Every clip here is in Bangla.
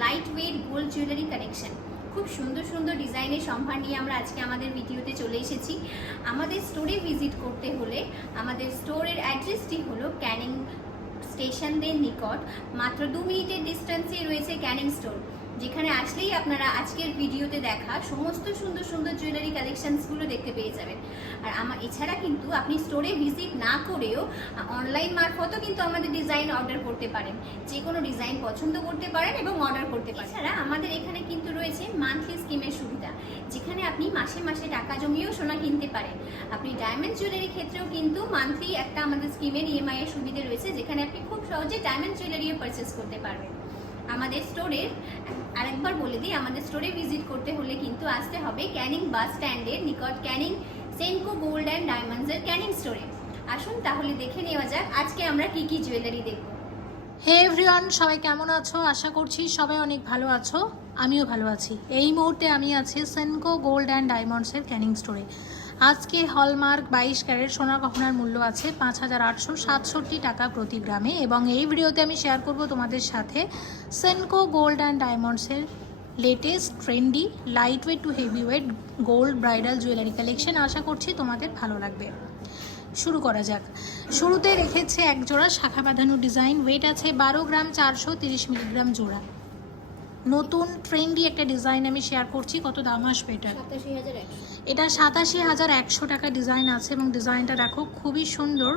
Light weight gold jewellery collection. খুব সুন্দর সুন্দর ডিজাইনের সম্ভার নিয়ে আমরা আজকে আমাদের ভিডিওতে চলে এসেছি। আমাদের স্টোরে ভিজিট করতে হলে আমাদের স্টোরের অ্যাড্রেসটি হলো ক্যানিং স্টেশনদের নিকট, মাত্র 2 মিনিটের ডিস্টেন্সে রয়েছে ক্যানিং স্টোর, যেখানে আসলেই আপনারা আজকের ভিডিওতে দেখা সমস্ত সুন্দর সুন্দর জুয়েলারি কালেকশনসগুলো দেখতে পেয়ে যাবেন। আর এছাড়া কিন্তু আপনি স্টোরে ভিজিট না করেও অনলাইন মারফতও কিন্তু আমাদের ডিজাইন অর্ডার করতে পারেন, যে কোনো ডিজাইন পছন্দ করতে পারেন এবং অর্ডার করতে পারেন। এছাড়া আমাদের এখানে কিন্তু রয়েছে মান্থলি স্কিমের সুবিধা, যেখানে আপনি মাসে মাসে টাকা জমিয়েও সোনা কিনতে পারেন। আপনি ডায়মন্ড জুয়েলারি ক্ষেত্রেও কিন্তু মান্থলি একটা আমাদের স্কিমের ইএমআই এর সুবিধা রয়েছে, যেখানে আপনি খুব সহজে ডায়মন্ড জুয়েলারিও পারচেস করতে পারবেন। আমাদের স্টোরের আরেকবার বলে দিই, আমাদের স্টোরে ভিজিট করতে হলে কিন্তু আসতে হবে ক্যানিং বাস স্ট্যান্ডের নিকট ক্যানিং সেনকো গোল্ড অ্যান্ড ডায়মন্ডসের ক্যানিং স্টোরে। আসুন তাহলে দেখে নেওয়া যাক আজকে আমরা কি কি জুয়েলারি দেখব। হে এভরিওয়ান, সবাই কেমন আছো? আশা করছি সবাই অনেক ভালো আছো, আমিও ভালো আছি। এই মুহূর্তে আমি আছি সেনকো গোল্ড অ্যান্ড ডায়মন্ডসের ক্যানিং স্টোরে। আজকে হলমার্ক 22 ক্যারেট সোনা গহনার মূল্য আছে 5,867 টাকা প্রতি গ্রামে, এবং এই ভিডিওতে আমি শেয়ার করব তোমাদের সাথে সেনকো গোল্ড অ্যান্ড ডায়মন্ডসের latest trendy light weight to heavy weight gold bridal jewellery collection. আশা করছি তোমাদের ভালো লাগবে। শুরু করা যাক। শুরুতে রেখেছে এক জোড়া শাখা বাঁধানো ডিজাইন, ওয়েট আছে 12 গ্রাম 430 মিলিগ্রাম জোড়া। নতুন ট্রেন্ডি একটা ডিজাইন আমি শেয়ার করছি। কত দাম আসবে এটা? 87,100। এটা 87,100 টাকা ডিজাইন আছে, এবং ডিজাইনটা দেখো খুবই সুন্দর।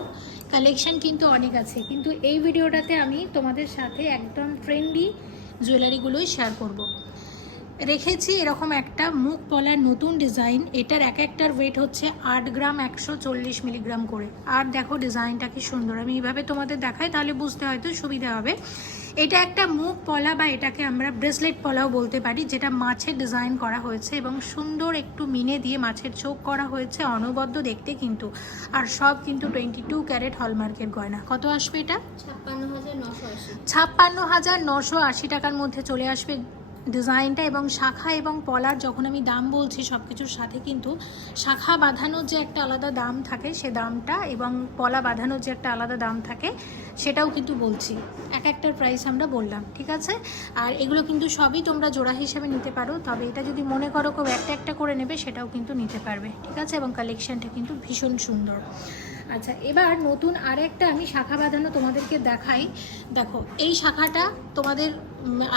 কালেকশন কিন্তু অনেক আছে, কিন্তু এই ভিডিওটাতে আমি তোমাদের সাথে একদম ট্রেন্ডি জুয়েলারিগুলোই শেয়ার করব। রেখেছি এরকম একটা মুখ পলার নতুন ডিজাইন। এটার এক একটার ওয়েট হচ্ছে 8 গ্রাম 140 মিলিগ্রাম করে। আর দেখো ডিজাইনটা কি সুন্দর, আমি এইভাবে তোমাদের দেখাই তাহলে বুঝতে হয়তো সুবিধা হবে। এটা একটা মুখ পলা, বা এটাকে আমরা ব্রেসলেট পলাও বলতে পারি, যেটা মাছের ডিজাইন করা হয়েছে এবং সুন্দর একটু মিনে দিয়ে মাছের চোখ করা হয়েছে, অনবদ্য দেখতে কিন্তু। আর সব কিন্তু 22 ক্যারেট হলমার্কের গয়না। কত আসবে এটা? 56,980 টাকার মধ্যে চলে আসবে ডিজাইনটা। এবং শাখা এবং পলার যখন আমি দাম বলছি, সব কিছুর সাথে কিন্তু শাখা বাঁধানোর যে একটা আলাদা দাম থাকে সে দামটা, এবং পলা বাঁধানোর যে একটা আলাদা দাম থাকে সেটাও কিন্তু বলছি। এক একটার প্রাইস আমরা বললাম, ঠিক আছে? আর এগুলো কিন্তু সবই তোমরা জোড়া হিসেবে নিতে পারো, তবে এটা যদি মনে করো কেউ একটা একটা করে নেবে সেটাও কিন্তু নিতে পারবে, ঠিক আছে? এবং কালেকশানটা কিন্তু ভীষণ সুন্দর। আচ্ছা, এবার নতুন আরেকটা আমি শাখা বাঁধানো তোমাদেরকে দেখাই। দেখো এই শাখাটা তোমাদের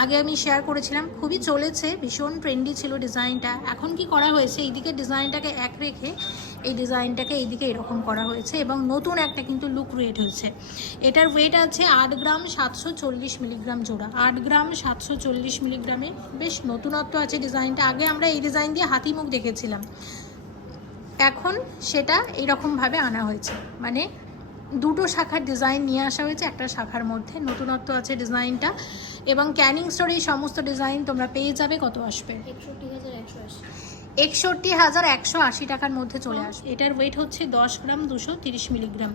আগে আমি শেয়ার করেছিলাম, খুবই চলেছে, ভীষণ ট্রেন্ডি ছিল ডিজাইনটা। এখন কি করা হয়েছে, এইদিকে ডিজাইনটাকে এক রেখে এই ডিজাইনটাকে এইদিকে এরকম করা হয়েছে, এবং নতুন একটা কিন্তু লুক ক্রিয়েট হয়েছে। এটার ওয়েট আছে 8 গ্রাম 740 মিলিগ্রাম জোড়া। 8 গ্রাম 740 মিলিগ্রামে বেশ নতুনত্ব আছে ডিজাইনটা। আগে আমরা এই ডিজাইন দিয়ে হাতি মুখ দেখেছিলাম, এখন সেটা এইরকমভাবে আনা হয়েছে, মানে দুটো শাখার ডিজাইন নিয়ে আসা হয়েছে একটা শাখার মধ্যে। নতুনত্ব আছে ডিজাইনটা, এবং ক্যানিং স্টোরে এই সমস্ত ডিজাইন তোমরা পেয়ে যাবে। কত আসবে? 61,180 টাকার মধ্যে চলে আসবে। এটার ওয়েট হচ্ছে 10 গ্রাম 230 মিলিগ্রাম।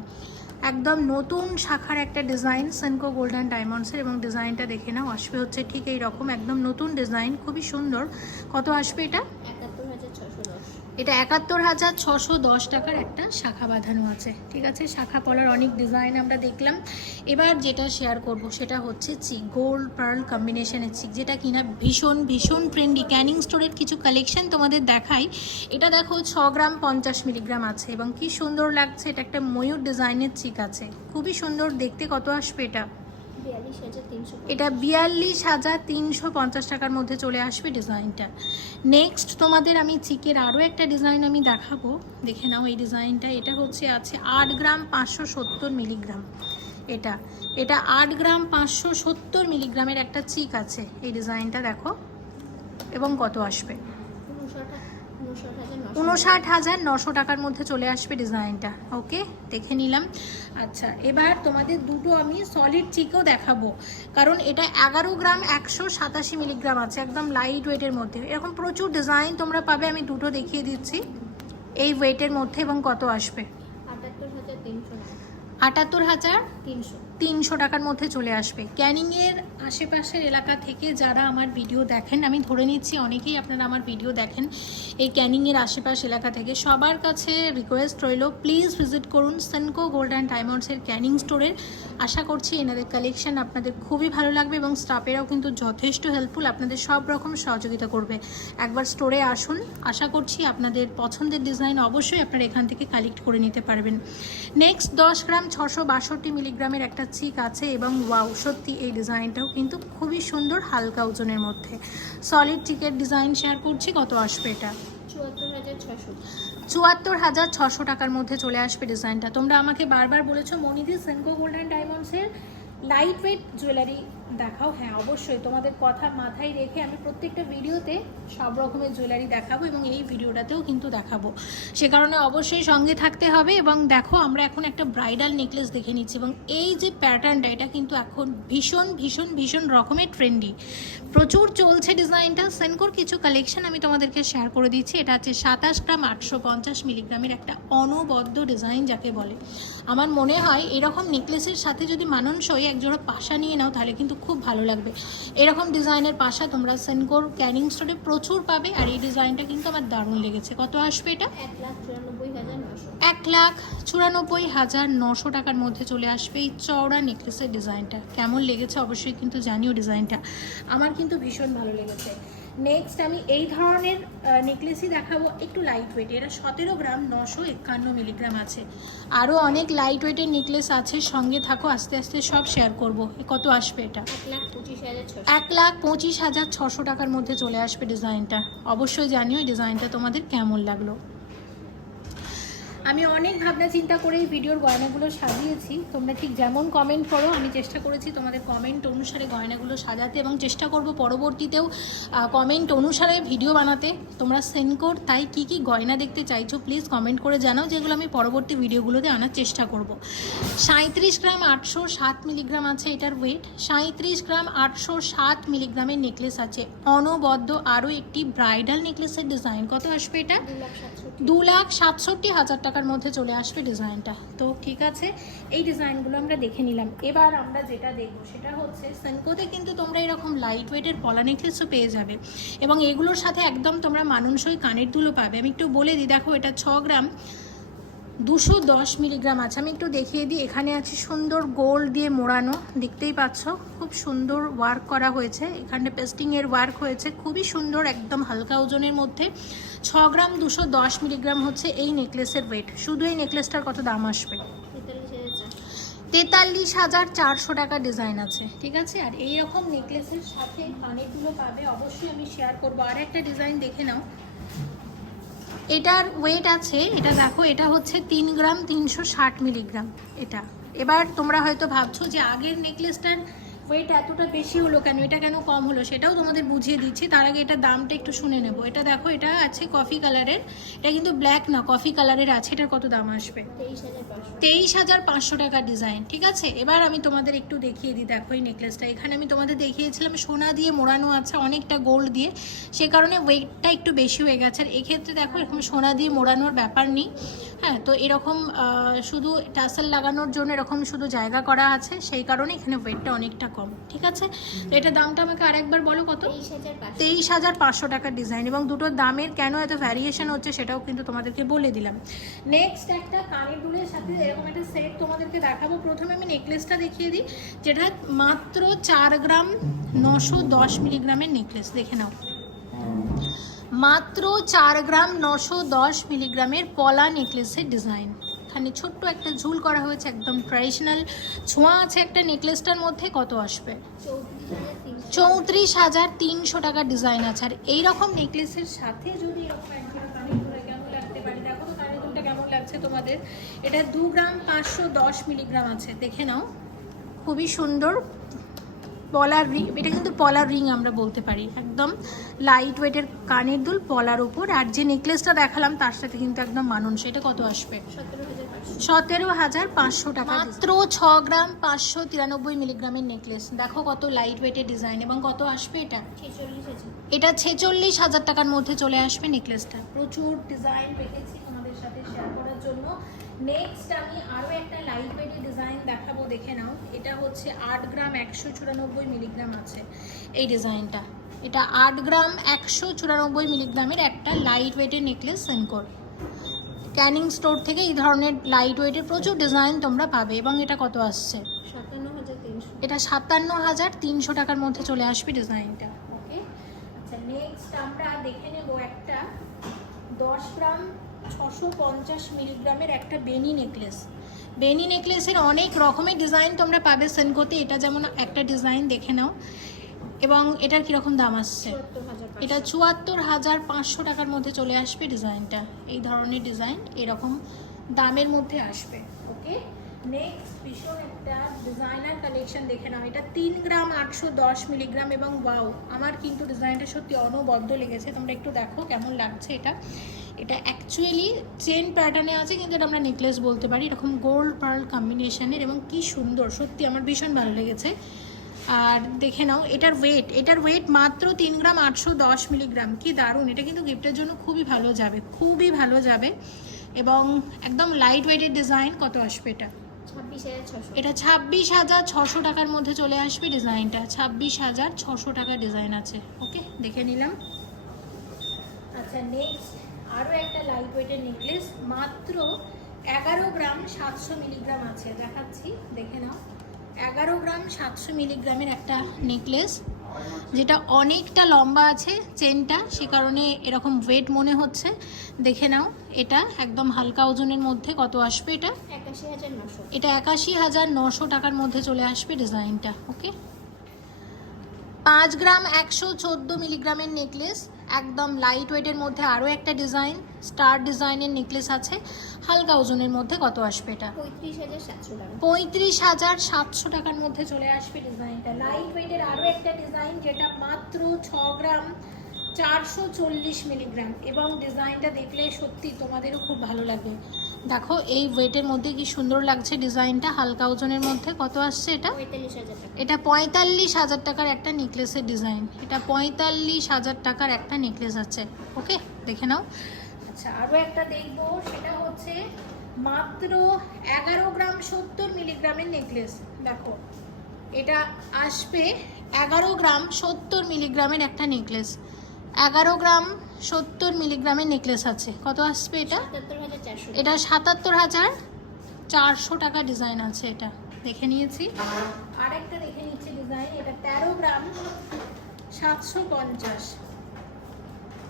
একদম নতুন শাখার একটা ডিজাইন সেনকো গোল্ড অ্যান্ড ডায়মন্ডসের, এবং ডিজাইনটা দেখে নাও, আসবে হচ্ছে ঠিক এই রকম, একদম নতুন ডিজাইন, খুবই সুন্দর। কত আসবে এটা? 71,610। এটা 71,610 টাকার একটা শাখা বাঁধানো আছে, ঠিক আছে? শাখা পলার অনেক ডিজাইন আমরা দেখলাম। এবার যেটা শেয়ার করব সেটা হচ্ছে চিক, গোল্ড পার্ল কম্বিনেশনের চিক, যেটা কিনা ভীষণ ভীষণ ট্রেন্ডি। ক্যানিং স্টোরের কিছু কালেকশন তোমাদের দেখাই। এটা দেখো 6 গ্রাম 50 মিলিগ্রাম আছে, এবং কি সুন্দর লাগছে। এটা একটা ময়ূর ডিজাইনের চিক আছে, খুবই সুন্দর দেখতে। কত আসবে এটা? এটা 42,350 টাকার মধ্যে চলে আসবে ডিজাইনটা। নেক্সট তোমাদের আমি চিকের আরও একটা ডিজাইন আমি দেখাবো, দেখে নাও এই ডিজাইনটা। এটা হচ্ছে আছে 8 গ্রাম 570 মিলিগ্রাম। এটা 8 গ্রাম 570 মিলিগ্রামের একটা চিক আছে। এই ডিজাইনটা দেখো, এবং কত আসবে? 59,900 টাকার মধ্যে চলে আসবে ডিজাইনটা। ওকে, দেখে নিলাম। আচ্ছা, এবার তোমাদের দুটো আমি সলিড চিকও দেখাবো, কারণ এটা 11 গ্রাম 187 মিলিগ্রাম আছে, একদম লাইট ওয়েটের মধ্যে। এরকম প্রচুর ডিজাইন তোমরা পাবে, আমি দুটো দেখিয়ে দিচ্ছি এই ওয়েটের মধ্যে। এবং কত আসবে? 78,300 টাকার মধ্যে চলে আসবে। ক্যানিংয়ের আশেপাশের এলাকা থেকে যারা আমার ভিডিও দেখেন, আমি ধরে নিচ্ছি অনেকেই আপনারা আমার ভিডিও দেখেন এই ক্যানিংয়ের আশেপাশ এলাকা থেকে, সবার কাছে রিকোয়েস্ট রইল প্লিজ ভিজিট করুন সেনকো গোল্ড অ্যান্ড ডায়মন্ডসের ক্যানিং স্টোরের। আশা করছি এনাদের কালেকশন আপনাদের খুবই ভালো লাগবে এবং স্টাফেরাও কিন্তু যথেষ্ট হেল্পফুল, আপনাদের সব রকম সহযোগিতা করবে। একবার স্টোরে আসুন, আশা করছি আপনাদের পছন্দের ডিজাইন অবশ্যই আপনারা এখান থেকে কালেক্ট করে নিতে পারবেন। নেক্সট 10 গ্রাম 662 মিলিগ্রামের একটা চিক আছে এবং ওয়াও, সত্যি এই ডিজাইনটাও কিন্তু খুবই সুন্দর, হালকা ওজনের মধ্যে সলিড চিকের ডিজাইন শেয়ার করছি। কত আসবে এটা? 74,600 টাকার মধ্যে চলে আসবে ডিজাইনটা। তোমরা আমাকে বারবার বলেছো মনিদি সেনকো গোল্ড অ্যান্ড ডায়মন্ডসের লাইট ওয়েট জুয়েলারি দেখাও। হ্যাঁ, অবশ্যই তোমাদের কথা মাথায় রেখে আমি প্রত্যেকটা ভিডিওতে সব রকমের জুয়েলারি দেখাবো এবং এই ভিডিওটাতেও কিন্তু দেখাবো, সে কারণে অবশ্যই সঙ্গে থাকতে হবে। এবং দেখো, আমরা এখন একটা ব্রাইডাল নেকলেস দেখে নিচ্ছি এবং এই যে প্যাটার্নটা, এটা কিন্তু এখন ভীষণ ভীষণ ভীষণ রকমের ট্রেন্ডি, প্রচুর চলছে ডিজাইনটা। সেনকোর কিছু কালেকশন আমি তোমাদেরকে শেয়ার করে দিচ্ছি। এটা হচ্ছে 27 গ্রাম 850 মিলিগ্রামের একটা অনবদ্য ডিজাইন যাকে বলে। আমার মনে হয় এরকম নেকলেসের সাথে যদি মানানসই একজোড়া পাশা নিয়ে নাও তাহলে কিন্তু খুব ভালো লাগবে। এরকম ডিজাইনের পাশা তোমরা সেনকোর ক্যানিং স্টোরে প্রচুর পাবে। আর এই ডিজাইনটা কিন্তু আমার দারুণ লেগেছে। কত আসবে এটা? 1,94,900 টাকার মধ্যে চলে আসবে এই চওড়া নেকলেসের ডিজাইনটা। কেমন লেগেছে অবশ্যই কিন্তু জানিও ডিজাইনটা, আমার কিন্তু ভীষণ ভালো লেগেছে। নেক্সট আমি এই ধরনের নেকলেসই দেখাবো, একটু লাইট ওয়েট। এটা 17 গ্রাম 951 মিলিগ্রাম আছে। আরও অনেক লাইট ওয়েটের নেকলেস আছে, সঙ্গে থাকো, আস্তে আস্তে সব শেয়ার করব। কত আসবে এটা? 1,25,600 টাকার মধ্যে চলে আসবে ডিজাইনটা। অবশ্যই জানিও এই ডিজাইনটা তোমাদের কেমন লাগলো। আমি অনেক ভাবনা চিন্তা করে এই ভিডিওর গয়নাগুলো সাজিয়েছি। তোমরা ঠিক যেমন কমেন্ট করো, আমি চেষ্টা করেছি তোমাদের কমেন্ট অনুসারে গয়নাগুলো সাজাতে এবং চেষ্টা করব পরবর্তীতেও কমেন্ট অনুসারে ভিডিও বানাতে। তোমরা সেনকোর তাই কি কি গয়না দেখতে চাইছো প্লিজ কমেন্ট করে জানাও, যেগুলো আমি পরবর্তী ভিডিওগুলোতে আনার চেষ্টা করব। 37 গ্রাম 807 মিলিগ্রাম আছে এটার ওয়েট। 37 গ্রাম 807 মিলিগ্রামের নেকলেস আছে, অনবদ্য আরও একটি ব্রাইডাল নেকলেসের ডিজাইন। কত আসবে এটা? 2,67,000 টাকার মধ্যে চলে আসবে ডিজাইনটা। তো ঠিক আছে, এই ডিজাইনগুলো আমরা দেখে নিলাম। এবার আমরা যেটা দেখবো সেটা হচ্ছে সেনকোতে কিন্তু তোমরা এরকম লাইট ওয়েটের পলা নেকলেসও পেয়ে যাবে এবং এগুলোর সাথে একদম তোমরা মানানসই কানের দুলও পাবে। আমি একটু বলে দিই, দেখো এটা 6 গ্রাম 210 মিলিগ্রাম আছে। আমি একটু দেখিয়ে দিই, এখানে আছে সুন্দর গোল্ড দিয়ে মোড়ানো, দেখতেই পাচ্ছ খুব সুন্দর ওয়ার্ক করা হয়েছে, এখানে পেস্টিংয়ের ওয়ার্ক হয়েছে, খুবই সুন্দর, একদম হালকা ওজনের মধ্যে। 6 গ্রাম 210 মিলিগ্রাম হচ্ছে এই নেকলেসের ওয়েট। শুধু এই নেকলেসটার কত দাম আসবে? 43,400 টাকা ডিজাইন আছে, ঠিক আছে। আর এইরকম নেকলেসের সাথে কানেরগুলো পাবে, অবশ্যই আমি শেয়ার করবো। আর একটা ডিজাইন দেখে নাও, এটার ওয়েট আছে, এটা দেখো, এটা হচ্ছে 3 গ্রাম 360 মিলিগ্রাম এটা। এবার তোমরা হয়তো ভাবছো যে আগের নেকলেসটার ওয়েট এতটা বেশি হলো কেন, এটা কেন কম হলো, সেটাও তোমাদের বুঝিয়ে দিচ্ছি। তার আগে এটা দামটা একটু শুনে নেব। এটা দেখো, এটা আছে কফি কালারের, এটা কিন্তু ব্ল্যাক না, কফি কালারের আছে। এটার কত দাম আসবে? 23,500 টাকা ডিজাইন, ঠিক আছে। এবার আমি তোমাদের একটু দেখিয়ে দিই। দেখো এই নেকলেসটা, এখানে আমি তোমাদের দেখিয়েছিলাম সোনা দিয়ে মোড়ানো আছে, অনেকটা গোল্ড দিয়ে, সে কারণে ওয়েটটা একটু বেশি হয়ে গেছে। আর এক্ষেত্রে দেখো এরকম সোনা দিয়ে মোড়ানোর ব্যাপার নেই। হ্যাঁ, তো এরকম শুধু টাসেল লাগানোর জন্য এরকম শুধু জায়গা করা আছে, সেই কারণে এখানে ওয়েটটা অনেকটা কম, ঠিক আছে। তো এটা দামটা আমাকে আরেকবার বলো কত? 23,500 টাকার ডিজাইন। এবং দুটোর দামের কেন এত ভ্যারিয়েশন হচ্ছে সেটাও কিন্তু তোমাদেরকে বলে দিলাম। নেক্সট একটা কানের দুলের সাথে এরকম একটা সেট তোমাদেরকে দেখাবো। প্রথমে আমি নেকলেসটা দেখিয়ে দিই, যেটা মাত্র 4 গ্রাম 910 মিলিগ্রামের নেকলেস। দেখে নাও, মাত্র 4 গ্রাম 910 মিলিগ্রামের পলা নেকলেসের ডিজাইন। এখানে ছোট্ট একটা ঝুল করা হয়েছে, একদম ট্র্যাডিশনাল ছোঁয়া আছে একটা নেকলেসটার মধ্যে। কত আসবে? 34,300 টাকার ডিজাইন আছে। আর এইরকম নেকলেসের সাথে যদি এরকম একজোড়া কানের দুল কেমন লাগতে পারে, দেখো তো কানের দুলটা কেমন লাগছে তোমাদের। এটা 2 গ্রাম 510 মিলিগ্রাম আছে, দেখে নাও, খুবই সুন্দর পলার রিং। এটা কিন্তু পলার রিং আমরা বলতে পারি, একদম লাইট ওয়েটের কানের দুল পলার উপর। আর যে নেকলেসটা দেখালাম তার সাথে কিন্তু একদম মানানসই। এটা কত আসবে? 17,500 টাকা, মাত্র 6 গ্রাম 593 মিলিগ্রামের নেকলেস। দেখো কত লাইট ওয়েটের ডিজাইন। এবং কত আসবে এটা? 46,000। এটা 46,000 টাকার মধ্যে চলে আসবে নেকলেসটা। প্রচুর ডিজাইন রেখেছি তোমাদের সাথে শেয়ার করার জন্য। নেক্সট আমি আরও একটা লাইট ওয়েটের ডিজাইন দেখাবো, দেখে নাও। এটা হচ্ছে 8 গ্রাম 194 মিলিগ্রাম আছে এই ডিজাইনটা। এটা 8 গ্রাম 194 মিলিগ্রামের একটা লাইট ওয়েটের নেকলেস সেনকোর। ক্যানিং স্টোর থেকে এই ধরনের লাইট ওয়েটের প্রচুর ডিজাইন তোমরা পাবে। এবং এটা কত আসছে? 57,300। এটা 57,300 টাকার মধ্যে চলে আসবে ডিজাইনটা। ওকে, আচ্ছা নেক্সট আমরা দেখে নেব একটা 10 গ্রাম 650 মিলিগ্রামের একটা বেনি নেকলেস। বেনি নেকলেসের অনেক রকমের ডিজাইন তোমরা পাবে সেনকোতে। এটা যেমন একটা ডিজাইন, দেখে নাও। এবং এটার কীরকম দাম আসছে? 74,500। এটা 74,500 টাকার মধ্যে চলে আসবে ডিজাইনটা। এই ধরনের ডিজাইন এরকম দামের মধ্যে আসবে। ওকে, নেক্সট ভীষণ একটা ডিজাইনার কালেকশন দেখে নাও। এটা 3 গ্রাম 810 মিলিগ্রাম এবং ওয়াও, আমার কিন্তু ডিজাইনটা সত্যি অনবদ্য লেগেছে। তোমরা একটু দেখো কেমন লাগছে এটা। এটা অ্যাকচুয়ালি চেন প্যাটার্নে আছে, কিন্তু এটা আমরা নেকলেস বলতে পারি। এরকম গোল্ড পার্ল কম্বিনেশনের এবং কি সুন্দর, সত্যি আমার ভীষণ ভালো লেগেছে। আর দেখে নাও এটার ওয়েট মাত্র 3 গ্রাম 810 মিলিগ্রাম। কি দারুণ! এটা কিন্তু গিফটের জন্য খুবই ভালো যাবে, খুবই ভালো যাবে। এবং একদম লাইট ওয়েটের ডিজাইন। কত আসবে এটা? 26,600। এটা 26,600 টাকার মধ্যে চলে আসবে ডিজাইনটা। 26,600 টাকার ডিজাইন আছে। ওকে, দেখে নিলাম। আচ্ছা নেক্সট আরও একটা লাইট ওয়েটের নেকলেস, মাত্র 11 গ্রাম 700 মিলিগ্রাম আছে, দেখাচ্ছি দেখে নাও। 11 গ্রাম 700 মিলিগ্রামের একটা নেকলেস, যেটা অনেকটা লম্বা আছে চেনটা, সে কারণে এরকম ওয়েট মনে হচ্ছে। দেখে নাও, এটা একদম হালকা ওজনের মধ্যে। কত আসবে এটা? 81,900। এটা 81,900 টাকার মধ্যে চলে আসবে ডিজাইনটা। ওকে, 5 গ্রাম 114 মিলিগ্রামের নেকলেস, একদম লাইট ওয়েটের মধ্যে আরও একটা ডিজাইন, স্টার ডিজাইনের নেকলেস আছে, হালকা ওজনের মধ্যে। কত আসবে এটা? 35,700 টাকা। 35,700 টাকার মধ্যে চলে আসবে ডিজাইনটা। লাইট ওয়েটের আরও একটা ডিজাইন, যেটা মাত্র 6 গ্রাম 440 মিলিগ্রাম। এবং ডিজাইনটা দেখলে সত্যি তোমাদেরও খুব ভালো লাগবে। দেখো এই ওয়েটের মধ্যে কি সুন্দর লাগছে ডিজাইনটা, হালকা ওজনের মধ্যে। কত আসছে এটা? 45,000 টাকা। এটা 45,000 টাকার একটা নেকলেসের ডিজাইন। এটা 45,000 টাকার একটা নেকলেস আছে। ওকে, দেখে নাও। আচ্ছা আরও একটা দেখবো, সেটা হচ্ছে মাত্র 11 গ্রাম 70 মিলিগ্রামের নেকলেস। দেখো এটা আসবে 11 গ্রাম 70 মিলিগ্রামের একটা নেকলেস। 11 গ্রাম 70 মিলিগ্রামের নেকলেস আছে। কত আসবে এটা? 77,400। এটা 77,400 টাকা ডিজাইন আছে। এটা দেখে নিয়েছি। আরেকটা দেখে নিচ্ছি ডিজাইন। এটা 13 গ্রাম 750।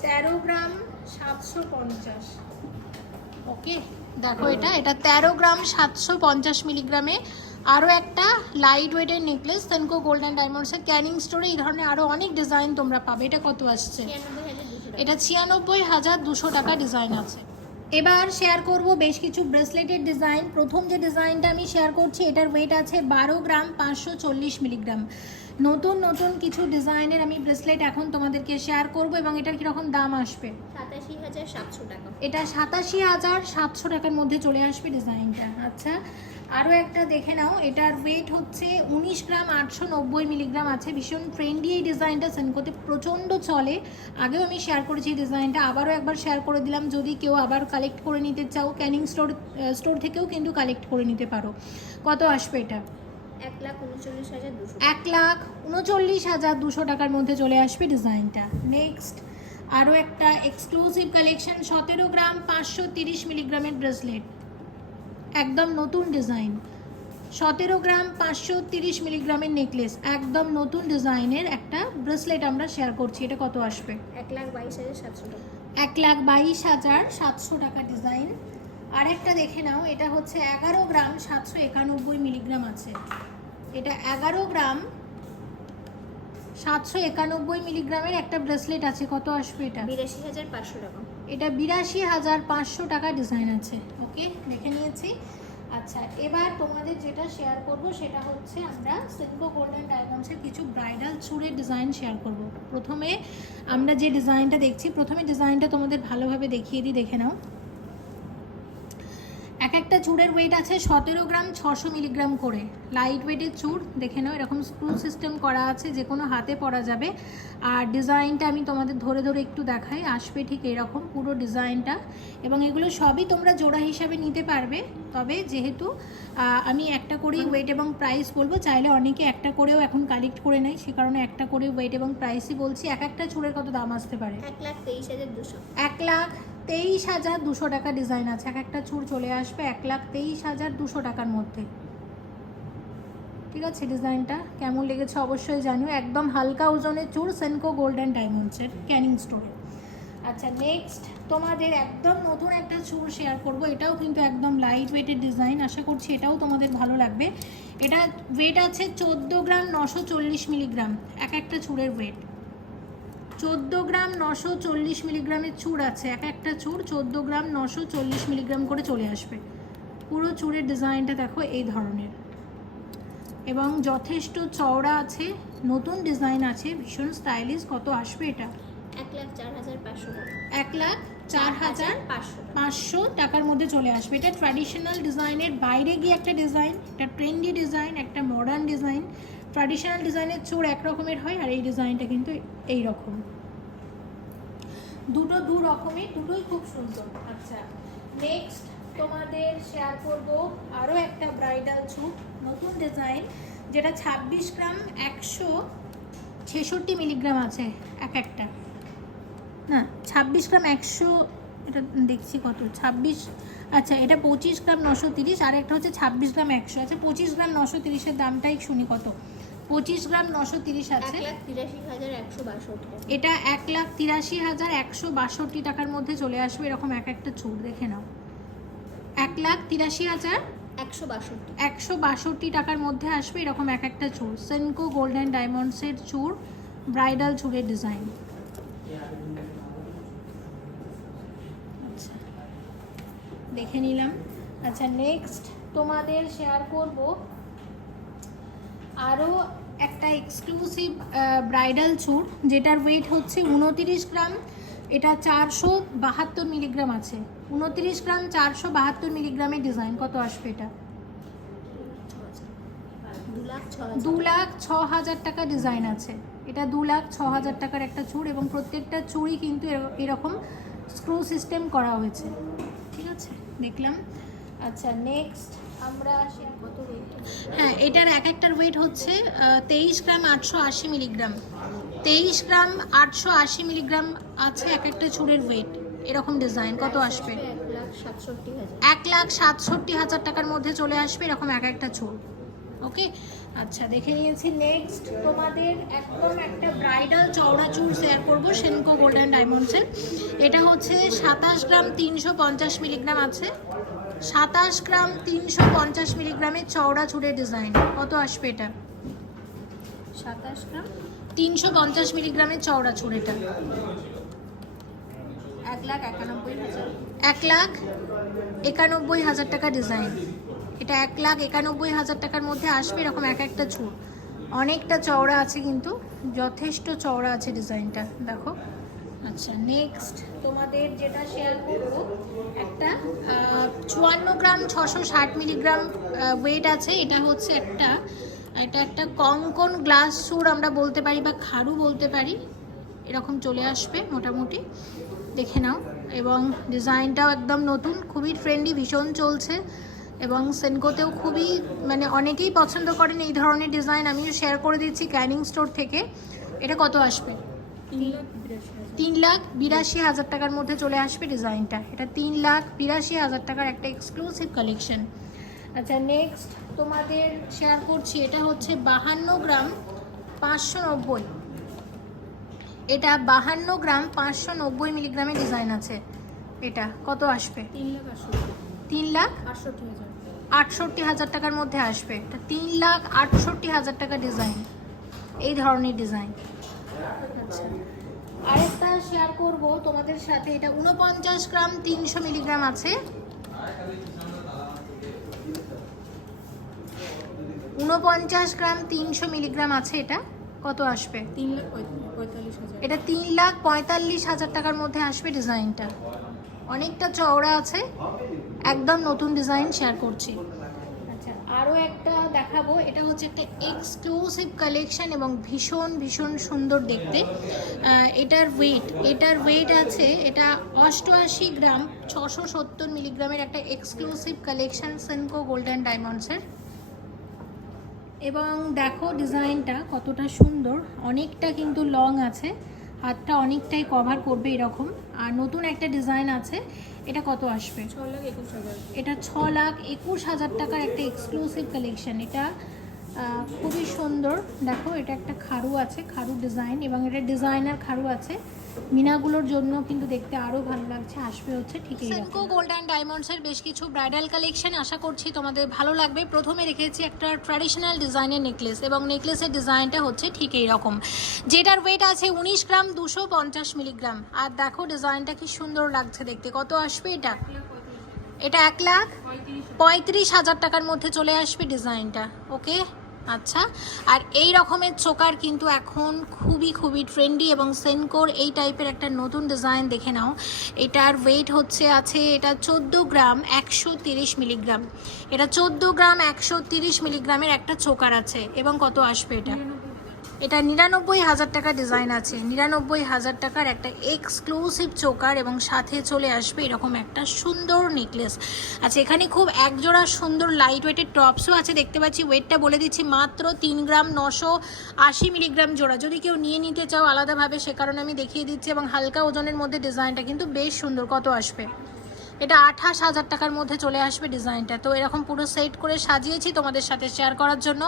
13 গ্রাম 750। ওকে, দেখো এটা 13 গ্রাম 750 মিলিগ্রামে আরও একটা লাইট ওয়েটের নেকলেস সেনকো গোল্ড অ্যান্ড ডায়মন্ডসের। ক্যানিং স্টোরে এই ধরনের আরও অনেক ডিজাইন তোমরা পাবে। এটা কত আসছে? 96,200 টাকা। এটা 96,200 টাকা ডিজাইন আছে। এবার শেয়ার করব বেশ কিছু ব্রেসলেটের ডিজাইন। প্রথম যে ডিজাইনটা আমি শেয়ার করছি, এটার ওয়েট আছে 12 গ্রাম 540 মিলিগ্রাম। নতুন নতুন কিছু ডিজাইনের আমি ব্রেসলেট এখন তোমাদেরকে শেয়ার করব। এবং এটার কীরকম দাম আসবে? 87,700 টাকা। এটা 87,700 টাকার মধ্যে চলে আসবে ডিজাইনটা। আচ্ছা আরও একটা দেখে নাও। এটার ওয়েট হচ্ছে 19 গ্রাম 890 মিলিগ্রাম আছে। ভীষণ ট্রেন্ডি এই ডিজাইনটা, সেনকোতে প্রচণ্ড চলে। আগেও আমি শেয়ার করেছি এই ডিজাইনটা, আবারও একবার শেয়ার করে দিলাম। যদি কেউ আবার কালেক্ট করে নিতে চাও, ক্যানিং স্টোর থেকেও কিন্তু কালেক্ট করে নিতে পারো। কত আসবে এটা? 1,39,200। 1,39,200 টাকার মধ্যে চলে আসবে ডিজাইনটা। নেক্সট আরও একটা এক্সক্লুসিভ কালেকশন, 17 গ্রাম 530 মিলিগ্রামের ব্রেসলেট, একদম নতুন ডিজাইন। 17 গ্রাম 530 মিলিগ্রামের নেকলেস, একদম নতুন ডিজাইনের একটা ব্রেসলেট আমরা শেয়ার করছি। এটা কত আসবে? 1,22,700 টাকা। 1,22,700 টাকা ডিজাইন। আরেকটা দেখে নাও। এটা হচ্ছে 11 গ্রাম 791 মিলিগ্রাম আছে। এটা 11 গ্রাম 791 মিলিগ্রামের একটা ব্রেসলেট আছে। কত আসবে এটা? 82,500 টাকা। এটা 82,500 টাকা ডিজাইন আছে। ওকে, দেখে নিয়েছি। আচ্ছা এবার তোমাদের যেটা শেয়ার করব সেটা হচ্ছে আমরা সেনকো গোল্ড অ্যান্ড ডায়মন্ডসের কিছু ব্রাইডাল চুড়ের ডিজাইন শেয়ার করব। প্রথমে আমরা যে ডিজাইনটা দেখছি, প্রথমে ডিজাইনটা তোমাদের ভালোভাবে দেখিয়ে দিই, দেখে নাও। এক একটা চুড়ের ওয়েট আছে 17 গ্রাম 600 মিলিগ্রাম করে। লাইট ওয়েটের চুড় দেখে নাও, এরকম স্ক্রু সিস্টেম করা আছে, যে কোনো হাতে পরা যাবে। আর ডিজাইনটা আমি তোমাদের ধরে ধরে একটু দেখাই, আসবে ঠিক এরকম পুরো ডিজাইনটা। এবং এগুলো সবই তোমরা জোড়া হিসাবে নিতে পারবে, তবে যেহেতু আমি একটা করেই ওয়েট এবং প্রাইস বলবো, চাইলে অনেকে একটা করেও এখন কালেক্ট করে নেয়, সে কারণে একটা করে ওয়েট এবং প্রাইসই বলছি। এক একটা চুড়ের কত দাম আসতে পারে? 1,23,200। 1,23,200 টাকা ডিজাইন আছে। এক একটা চুড় চলে আসবে 1,23,200 টাকার মধ্যে। ঠিক আছে, ডিজাইনটা কেমন লেগেছে অবশ্যই জানিও। একদম হালকা ওজনের চুড়, সেনকো গোল্ড অ্যান্ড ডায়মন্ডসের ক্যানিং স্টোরে। আচ্ছা, নেক্সট তোমাদের একদম নতুন একটা চুড় শেয়ার করব। এটাও কিন্তু একদম লাইট ওয়েটের ডিজাইন, আশা করছি এটাও তোমাদের ভালো লাগবে। এটা ওয়েট আছে 14 গ্রাম 940 মিলিগ্রাম। এক একটা চুড়ের ওয়েট 14 গ্রাম 940 মিলিগ্রামের চুড় আছে। এক একটা চুড় 14 গ্রাম 940 মিলিগ্রাম করে চলে আসবে। পুরো চুড়ের ডিজাইনটা দেখো এই ধরনের, এবং যথেষ্ট চওড়া আছে, নতুন ডিজাইন আছে, ভীষণ স্টাইলিশ। কত আসবে এটা? 1,04,500 টাকা। 1,04,500 টাকার মধ্যে চলে আসবে। এটা ট্র্যাডিশনাল ডিজাইনের বাইরে গিয়ে একটা ডিজাইন, একটা ট্রেন্ডি ডিজাইন, একটা মডার্ন ডিজাইন। ট্র্যাডিশনাল ডিজাইনের চোর এক রকমের হয়, আর এই ডিজাইনটা কিন্তু এই রকম। দুটো দু রকমের, দুটোই খুব সুন্দর। আচ্ছা, নেক্সট তোমাদের শেয়ার করব আরও একটা ব্রাইডাল চুট, নতুন ডিজাইন, যেটা 26 গ্রাম 166 মিলিগ্রাম আছে এক একটা। না, 26 গ্রাম 100, এটা দেখছি কত 26। আচ্ছা, এটা 25 গ্রাম 930, আর একটা হচ্ছে 26 গ্রাম 100। আচ্ছা, 25 গ্রাম 930-এর দামটাই শুনি কত। 25 গ্রাম 930 আছে, 1,83,162। এটা 1,83,162 টাকার মধ্যে চলে আসবে। এরকম এক একটা চুড় দেখে নাও, 1,83,162 টাকার মধ্যে আসবে এরকম এক একটা চুড়। সেনকো গোল্ড অ্যান্ড ডায়মন্ডসের চুড়, ব্রাইডাল চুড়ের ডিজাইন। আচ্ছা, দেখে নিলাম। আচ্ছা, নেক্সট তোমাদের শেয়ার করব আরও একটা এক্সক্লুসিভ ব্রাইডাল চুড়, যেটার ওয়েট হচ্ছে 29 গ্রাম। এটা 472 মিলিগ্রাম আছে। 29 গ্রাম 472 মিলিগ্রামের ডিজাইন। কত আসবে এটা? 2,06,000 টাকা ডিজাইন আছে। এটা 2,06,000 টাকার একটা চুড়, এবং প্রত্যেকটা চুড়ি কিন্তু এরকম স্ক্রু সিস্টেম করা হয়েছে। ঠিক আছে, দেখলাম। আচ্ছা, নেক্সট আমরা কত ওয়েট? হ্যাঁ, এটার এক একটার ওয়েট হচ্ছে 23 গ্রাম 880 মিলিগ্রাম। 23 গ্রাম 880 মিলিগ্রাম আছে এক একটা চুড়ের ওয়েট। এরকম ডিজাইন। কত আসবে? 1,67,000 টাকার মধ্যে চলে আসবে এরকম এক একটা চুড়। ওকে, আচ্ছা, দেখে নিয়েছি। নেক্সট তোমাদের একদম একটা ব্রাইডাল চওড়া চুড় শেয়ার করবো, সেনকো গোল্ড অ্যান্ড ডায়মন্ডসের। এটা হচ্ছে 27 গ্রাম 350 মিলিগ্রাম আছে। 27 গ্রাম 350 মিলিগ্রামের চওড়া চুড়ের ডিজাইন। কত আসবে এটা? 27 গ্রাম 350 মিলিগ্রামের চওড়া চুড়। এটা 1,91,000। 1,91,000 টাকা ডিজাইন। এটা 1,91,000 টাকার মধ্যে আসবে এরকম এক একটা চুড়। অনেকটা চওড়া আছে, কিন্তু যথেষ্ট চওড়া আছে ডিজাইনটা, দেখো। আচ্ছা, নেক্সট তোমাদের যেটা শেয়ার করবো, একটা 54 গ্রাম 660 মিলিগ্রাম ওয়েট আছে। এটা হচ্ছে এটা একটা কঙ্কন গ্লাস চুড় আমরা বলতে পারি, বা খাড়ু বলতে পারি। এরকম চলে আসবে মোটামুটি, দেখে নাও। এবং ডিজাইনটাও একদম নতুন, খুবই ট্রেন্ডি, ভীষণ চলছে, এবং সেনকোতেও খুবই মানে অনেকেই পছন্দ করেন এই ধরনের ডিজাইন। আমিও শেয়ার করে দিচ্ছি ক্যানিং স্টোর থেকে। এটা কত আসবে? 3,82,000 টাকার মধ্যে চলে আসবে ডিজাইনটা। এটা 3,82,000 টাকার একটা এক্সক্লুসিভ কালেকশন। আচ্ছা, নেক্সট তোমাদের শেয়ার করছি, এটা হচ্ছে 52 গ্রাম 590। এটা 52 গ্রাম 590 মিলিগ্রামের ডিজাইন আছে। এটা কত আসবে? 3,68,000 টাকার মধ্যে আসবে। এটা 3,68,000 টাকা ডিজাইন, এই ধরনের ডিজাইন। আচ্ছা, আরেকটা শেয়ার করব তোমাদের সাথে। এটা 49 গ্রাম 300 মিলিগ্রাম আছে। 49 গ্রাম 300 মিলিগ্রাম আছে। এটা কত আসবে? 3,45,000। এটা 3,45,000 টাকার মধ্যে আসবে ডিজাইনটা। অনেকটা চওড়া আছে, একদম নতুন ডিজাইন শেয়ার করছি। আচ্ছা, আরও একটা দেখাবো, এটা হচ্ছে একটা এক্সক্লুসিভ কালেকশন এবং ভীষণ ভীষণ সুন্দর দেখতে। এটার ওয়েট আছে, এটা 88 গ্রাম 670 মিলিগ্রামের একটা এক্সক্লুসিভ কালেকশন সেনকো গোল্ডেন ডায়মন্ডসের। এবং দেখো ডিজাইনটা কতটা সুন্দর, অনেকটা কিন্তু লং আছে, হাতটা অনেকটাই কভার করবে এরকম। আর নতুন একটা ডিজাইন আছে, এটা কত আসবে? 6,21,000। এটা 6,21,000 টাকার একটা এক্সক্লুসিভ কালেকশন। এটা খুবই সুন্দর। দেখো এটা একটা খারু আছে, খারু ডিজাইন, এবং এটা ডিজাইনার খারু আছে। মিনাগুলোর জন্য কিন্তু দেখতে আরও ভালো লাগছে। আসবে হচ্ছে ঠিক সেনকো গোল্ড অ্যান্ড ডায়মন্ডসের বেশ কিছু ব্রাইডাল কালেকশন, আশা করছি তোমাদের ভালো লাগবে। প্রথমে রেখেছি একটা ট্র্যাডিশনাল ডিজাইনের নেকলেস, এবং নেকলেসের ডিজাইনটা হচ্ছে ঠিক এইরকম, যেটার ওয়েট আছে 19 গ্রাম 250 মিলিগ্রাম। আর দেখো ডিজাইনটা কি সুন্দর লাগছে দেখতে। কত আসবে এটা? এটা 1,35,000 টাকার মধ্যে চলে আসবে ডিজাইনটা। ওকে, আচ্ছা। আর এই রকমের চোকার কিন্তু এখন খুবই খুবই ট্রেন্ডি, এবং সেনকোর এই টাইপের একটা নতুন ডিজাইন দেখে নাও। এটার ওয়েট হচ্ছে আছে, এটা 14 গ্রাম 130 মিলিগ্রাম। এটা 14 গ্রাম 130 মিলিগ্রামের একটা চোকার আছে। এবং কত আসবে এটা? এটা 99,000 টাকা ডিজাইন আছে। 99,000 টাকার একটা এক্সক্লুসিভ চোকার, এবং সাথে চলে আসবে এরকম একটা সুন্দর নেকলেস। আচ্ছা, এখানে খুব একজোড়া সুন্দর লাইট ওয়েটের টপসও আছে দেখতে পাচ্ছি। ওয়েটটা বলে দিচ্ছি, মাত্র 3 গ্রাম 980 মিলিগ্রাম জোড়া। যদি কেউ নিয়ে নিতে চাও আলাদাভাবে, সে কারণে আমি দেখিয়ে দিচ্ছি। এবং হালকা ওজনের মধ্যে ডিজাইনটা কিন্তু বেশ সুন্দর। কত আসবে? এটা 28,000 টাকার মধ্যে চলে আসবে ডিজাইনটা। তো এরকম পুরো সেট করে সাজিয়েছি তোমাদের সাথে শেয়ার করার জন্য।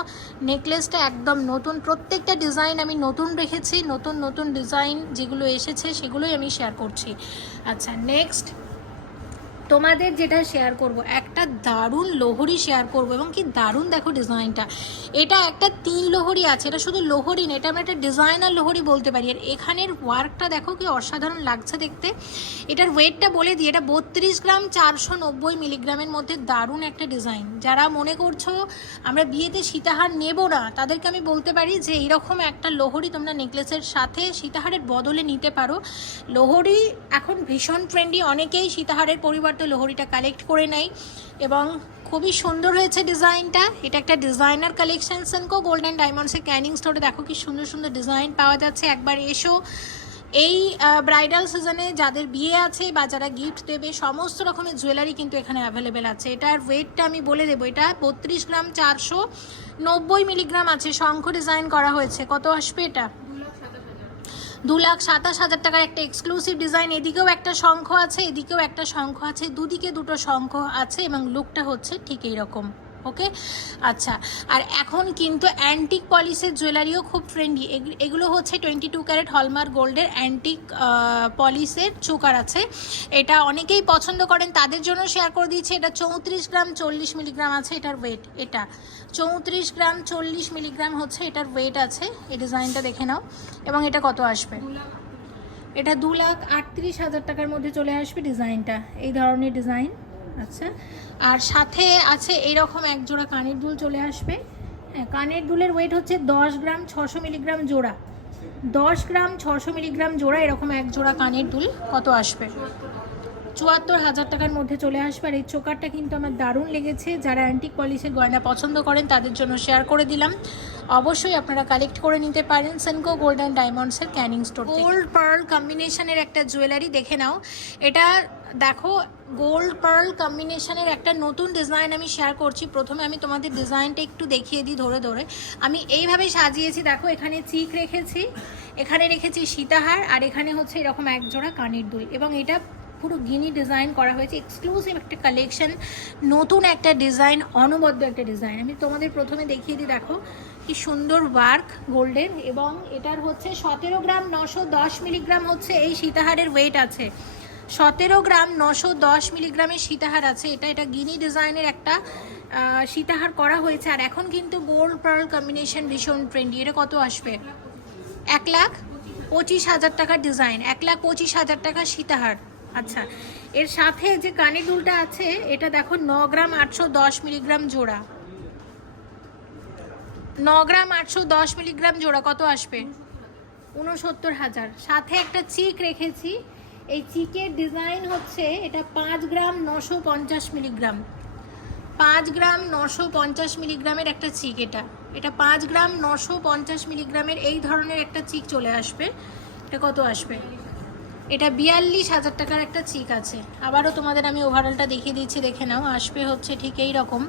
নেকলেসটা একদম নতুন, প্রত্যেকটা ডিজাইন আমি নতুন রেখেছি। নতুন নতুন ডিজাইন যেগুলো এসেছে সেগুলোই আমি শেয়ার করছি। আচ্ছা, নেক্সট তোমাদের যেটা শেয়ার করব, একটা দারুণ লোহরি শেয়ার করব, এবং কি দারুণ দেখো ডিজাইনটা। এটা একটা 3 লোহরি আছে, এটা শুধু লোহরি না, এটা আমরা একটা ডিজাইনার লোহরি বলতে পারি। আর এখানের ওয়ার্কটা দেখো কি অসাধারণ লাগছে দেখতে। এটার ওয়েটটা বলে দিই, এটা 32 গ্রাম 490 মিলিগ্রামের মধ্যে দারুণ একটা ডিজাইন। যারা মনে করছো আমরা বিয়েতে সীতাহার নেব না, তাদেরকে আমি বলতে পারি যে এইরকম একটা লোহরি তোমরা নেকলেসের সাথে সীতাহারের বদলে নিতে পারো। লোহরি এখন ভীষণ ট্রেন্ডি, অনেকেই সীতাহারের পরিবর্তে লোহরিটা কালেক্ট করে নেয়, এবং খুবই সুন্দর হয়েছে ডিজাইনটা। এটা একটা ডিজাইনার কালেকশন সেনকো গোল্ডেন ডায়মন্ডসের ক্যানিং স্টোরে। দেখো কি সুন্দর সুন্দর ডিজাইন পাওয়া যাচ্ছে। একবার এসো, এই ব্রাইডাল সিজনে যাদের বিয়ে আছে বা যারা গিফট দেবে, সমস্ত রকমের জুয়েলারি কিন্তু এখানে অ্যাভেলেবেল আছে। এটার ওয়েটটা আমি বলে দেবো, এটা 32 গ্রাম 490 মিলিগ্রাম আছে। শঙ্খ ডিজাইন করা হয়েছে। কত আসবে এটা? 2,27,000 টাকার একটা এক্সক্লুসিভ ডিজাইন। এদিকেও একটা শঙ্খ আছে, এদিকেও একটা শঙ্খ আছে, দুদিকে দুটো শঙ্খ আছে, এবং লুকটা হচ্ছে ঠিক এইরকম। ওকে, আচ্ছা। আর এখন কিন্তু অ্যান্টিক পলিশের জুয়েলারিও খুব ট্রেন্ডি। এগুলো হচ্ছে 22 ক্যারেট হলমার্ক গোল্ডের অ্যান্টিক পলিশের চোকার আছে। এটা অনেকেই পছন্দ করেন, তাদের জন্য শেয়ার করে দিয়েছি। এটা 34 গ্রাম 40 মিলিগ্রাম আছে এটার ওয়েট। এটা 34 গ্রাম 40 মিলিগ্রাম হচ্ছে এটার ওয়েট আছে। এই ডিজাইনটা দেখে নাও। এবং এটা কত আসবে? এটা 2,38,000 টাকার মধ্যে চলে আসবে ডিজাইনটা, এই ধরনের ডিজাইন। আচ্ছা, আর সাথে আছে এইরকম এক জোড়া কানের দুল চলে আসবে। হ্যাঁ, কানের দুলের ওয়েট হচ্ছে 10 গ্রাম 600 মিলিগ্রাম জোড়া। 10 গ্রাম 600 মিলিগ্রাম জোড়া এরকম এক জোড়া কানের দুল। কত আসবে? 74,000 টাকার মধ্যে চলে আসবে। আর এই চোকারটা কিন্তু আমার দারুণ লেগেছে। যারা অ্যান্টিক পলিশের গয়না পছন্দ করেন তাদের জন্য শেয়ার করে দিলাম। অবশ্যই আপনারা কালেক্ট করে নিতে পারেন সেনকো গোল্ড অ্যান্ড ডায়মন্ডসের ক্যানিং স্টোর। গোল্ড পার্ল কম্বিনেশনের একটা জুয়েলারি দেখে নাও। এটা দেখো, গোল্ড পার্ল কম্বিনেশনের একটা নতুন ডিজাইন আমি শেয়ার করছি। প্রথমে আমি তোমাদের ডিজাইনটা একটু দেখিয়ে দিই ধরে ধরে। আমি এইভাবে সাজিয়েছি। দেখো, এখানে চিক রেখেছি, এখানে রেখেছি সীতাহার, আর এখানে হচ্ছে এরকম এক জোড়া কানের দুল। এবং এটা পুরো গিনি ডিজাইন করা হয়েছে, এক্সক্লুসিভ একটা কালেকশন, নতুন একটা ডিজাইন, অনবদ্য একটা ডিজাইন। আমি তোমাদের প্রথমে দেখিয়ে দিই। দেখো কি সুন্দর ওয়ার্ক গোল্ডের। এবং এটার হচ্ছে 17 গ্রাম 910 মিলিগ্রাম হচ্ছে এই সীতাহারের ওয়েট আছে। 17 গ্রাম 910 মিলিগ্রামের সীতাহার আছে। এটা গিনি ডিজাইনের একটা সীতাহার করা হয়েছে। আর এখন কিন্তু গোল্ড পার্ল কম্বিনেশন ভীষণ ট্রেন্ডি। এটা কত আসবে? 1,25,000 টাকার ডিজাইন, 1,25,000 টাকা সীতাহার। আচ্ছা, এর সাথে যে কানের দুলটা আছে, এটা দেখো 9 গ্রাম 810 মিলিগ্রাম জোড়া। 9 গ্রাম 810 মিলিগ্রাম জোড়া। কত আসবে? 69,000। সাথে একটা চিক রেখেছি, এই চিকের ডিজাইন হচ্ছে এটা 5 গ্রাম 950 মিলিগ্রাম, 5 গ্রাম 950 মিলিগ্রামের একটা চিক। এটা 5 গ্রাম 950 মিলিগ্রামের এই ধরনের একটা চিক চলে আসবে। এটা কত আসবে? এটা 42,000 টাকার একটা চিক আছে। আবারও তোমাদের আমি ওভারঅলটা দেখিয়ে দিচ্ছি, দেখে নাও। আসবে হচ্ছে ঠিক এই রকম,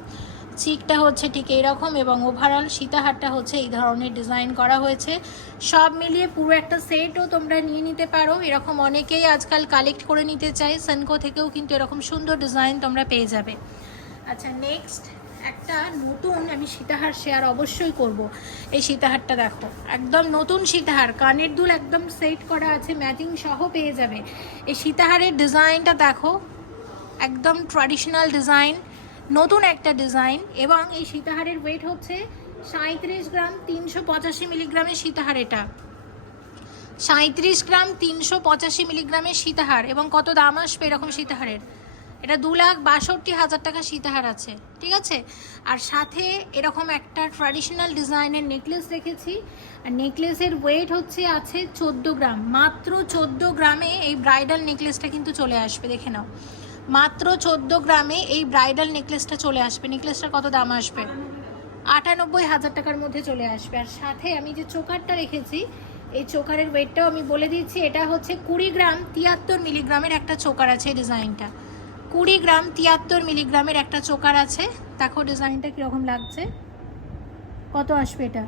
চিকটা হচ্ছে ঠিক এই রকম, এবং ওভারঅল সীতাহারটা হচ্ছে এই ধরনের ডিজাইন করা হয়েছে। সব মিলিয়ে পুরো একটা সেটও তোমরা নিয়ে নিতে পারো। এরকম অনেকেই আজকাল কালেক্ট করে নিতে চাই, সেনকো থেকেও কিন্তু এরকম সুন্দর ডিজাইন তোমরা পেয়ে যাবে। আচ্ছা, নেক্সট একটা নতুন আমি সীতাহার শেয়ার অবশ্যই করব। এই সীতাহারটা দেখো, একদম নতুন সীতাহার, কানের দুল একদম সেট করা আছে, ম্যাচিং সহ পেয়ে যাবে। এই সীতাহারের ডিজাইনটা দেখো, একদম ট্র্যাডিশনাল ডিজাইন, নতুন একটা ডিজাইন। এবং এই সীতাহারের ওয়েট হচ্ছে 37 গ্রাম 385 মিলিগ্রামের সীতাহার। এটা 37 গ্রাম 385 মিলিগ্রামের সীতাহার। এবং কত দাম আসবে এরকম সীতাহারের? এটা 2,62,000 টাকা সীতাহার আছে, ঠিক আছে। আর সাথে এরকম একটা ট্র্যাডিশনাল ডিজাইনের নেকলেস রেখেছি। আর নেকলেসের ওয়েট হচ্ছে আছে 14 গ্রাম, মাত্র 14 গ্রামে এই ব্রাইডাল নেকলেসটা কিন্তু চলে আসবে। দেখে নাও, মাত্র 14 গ্রামে এই ব্রাইডাল নেকলেসটা চলে আসবে। নেকলেসটার কত দাম আসবে? 98,000 টাকার মধ্যে চলে আসবে। আর সাথে আমি যে চোকারটা রেখেছি, এই চোকারের ওয়েটটাও আমি বলে দিচ্ছি। এটা হচ্ছে 20 গ্রাম 73 মিলিগ্রামের একটা চোকার আছে। এই ডিজাইনটা 20 গ্রাম 73 মিলিগ্রামের একটা চোকার আছে। দেখো ডিজাইনটা কীরকম লাগছে। কত আসবে এটা?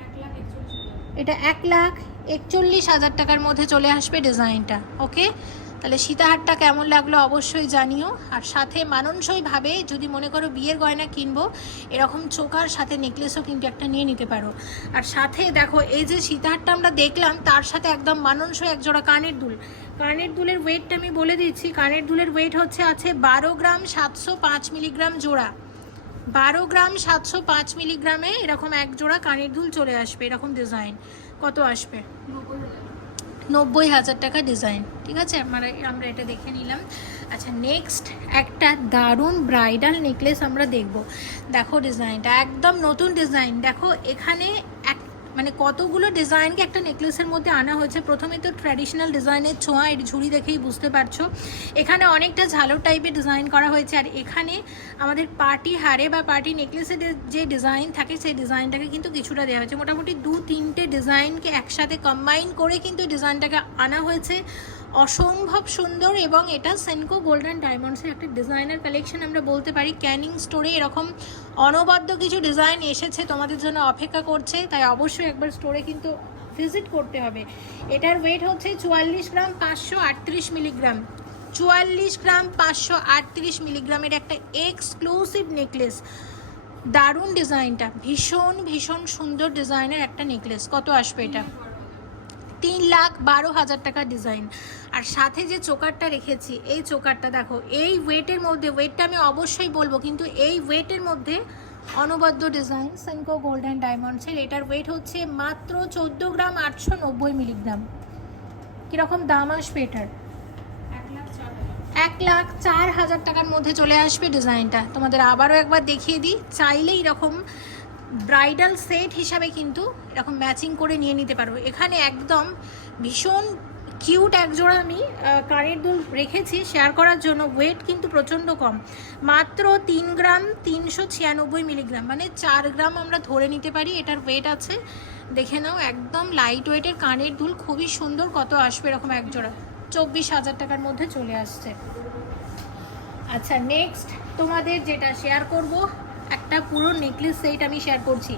এটা 1,41,000 টাকার মধ্যে চলে আসবে ডিজাইনটা। ওকে, তাহলে সীতাহারটা কেমন লাগলো অবশ্যই জানিও। আর সাথে মানানসইভাবে যদি মনে করো বিয়ের গয়না কিনবো, এরকম চোকার সাথে নেকলেসও কিন্তু একটা নিয়ে নিতে পারো। আর সাথে দেখো, এই যে সীতাহারটা আমরা দেখলাম, তার সাথে একদম মানানসই এক জোড়া কানের দুল। কানের দুলের ওয়েটটা আমি বলে দিচ্ছি। কানের দুলের ওয়েট হচ্ছে আছে 12 গ্রাম 705 মিলিগ্রাম জোড়া। 12 গ্রাম 705 মিলিগ্রামে এরকম এক জোড়া কানের দুল চলে আসবে। এরকম ডিজাইন কত আসবে? 90,000 টাকা ডিজাইন, ঠিক আছে। আমরা এটা দেখে নিলাম। আচ্ছা, নেক্সট একটা দারুণ ব্রাইডাল নেকলেস আমরা দেখব। দেখো ডিজাইনটা একদম নতুন ডিজাইন। দেখো এখানে মানে কতগুলো ডিজাইনকে একটা নেকলেসের মধ্যে আনা হয়েছে। প্রথমে তো ট্র্যাডিশনাল ডিজাইনের ছোঁয়া, এর ঝুড়ি দেখেই বুঝতে পারছো। এখানে অনেকটা ঝালর টাইপের ডিজাইন করা হয়েছে। আর এখানে আমাদের পার্টি হারে বা পার্টি নেকলেসের যে ডিজাইন থাকে, সেই ডিজাইনটাকে কিন্তু কিছুটা দেওয়া হয়েছে। মোটামুটি 2-3টে ডিজাইনকে একসাথে কম্বাইন করে কিন্তু ডিজাইনটাকে আনা হয়েছে। অসম্ভব সুন্দর। এবং এটা সেনকো গোল্ডেন ডায়মন্ডসের একটা ডিজাইনার কালেকশন আমরা বলতে পারি। ক্যানিং স্টোরে এরকম অনবদ্য কিছু ডিজাইন এসেছে, তোমাদের জন্য অপেক্ষা করছে। তাই অবশ্যই একবার স্টোরে কিন্তু ভিজিট করতে হবে। এটার ওয়েট হচ্ছে 44 গ্রাম 538 মিলিগ্রাম। 44 গ্রাম 538 মিলিগ্রামের একটা এক্সক্লুসিভ নেকলেস। দারুণ ডিজাইনটা, ভীষণ ভীষণ সুন্দর ডিজাইনের একটা নেকলেস। কত আসবে এটা? 3,12,000 টাকা ডিজাইন। আর সাথে যে চোকারটা রেখেছি, এই চোকারটা দেখো, এই ওয়েটের মধ্যে, ওয়েটটা আমি অবশ্যই বলবো, কিন্তু এই ওয়েটের মধ্যে অনবদ্য ডিজাইন সেনকো গোল্ডেন ডায়মন্ডসের। এটার ওয়েট হচ্ছে মাত্র 14 গ্রাম 890 মিলিগ্রাম। কীরকম দাম আসবে এটার? 1,04,000 টাকার মধ্যে চলে আসবে ডিজাইনটা। তোমাদের আবারও একবার দেখিয়ে দিই, চাইলে এরকম ব্রাইডাল সেট হিসাবে কিন্তু এরকম ম্যাচিং করে নিয়ে নিতে পারবো। এখানে একদম ভীষণ কিউট একজোড়া আমি কানের দুল রেখেছি শেয়ার করার জন্য। ওয়েট কিন্তু প্রচণ্ড কম, মাত্র 3 গ্রাম 396 মিলিগ্রাম, মানে 4 গ্রাম আমরা ধরে নিতে পারি এটার ওয়েট আছে। দেখে নাও, একদম লাইট ওয়েটের কানের দুল, খুবই সুন্দর। কত আসবে এরকম একজোড়া? 24,000 টাকার মধ্যে চলে আসছে। আচ্ছা, নেক্সট তোমাদের যেটা শেয়ার করব, একটা পুরো নেকলেস সেট আমি শেয়ার করছি।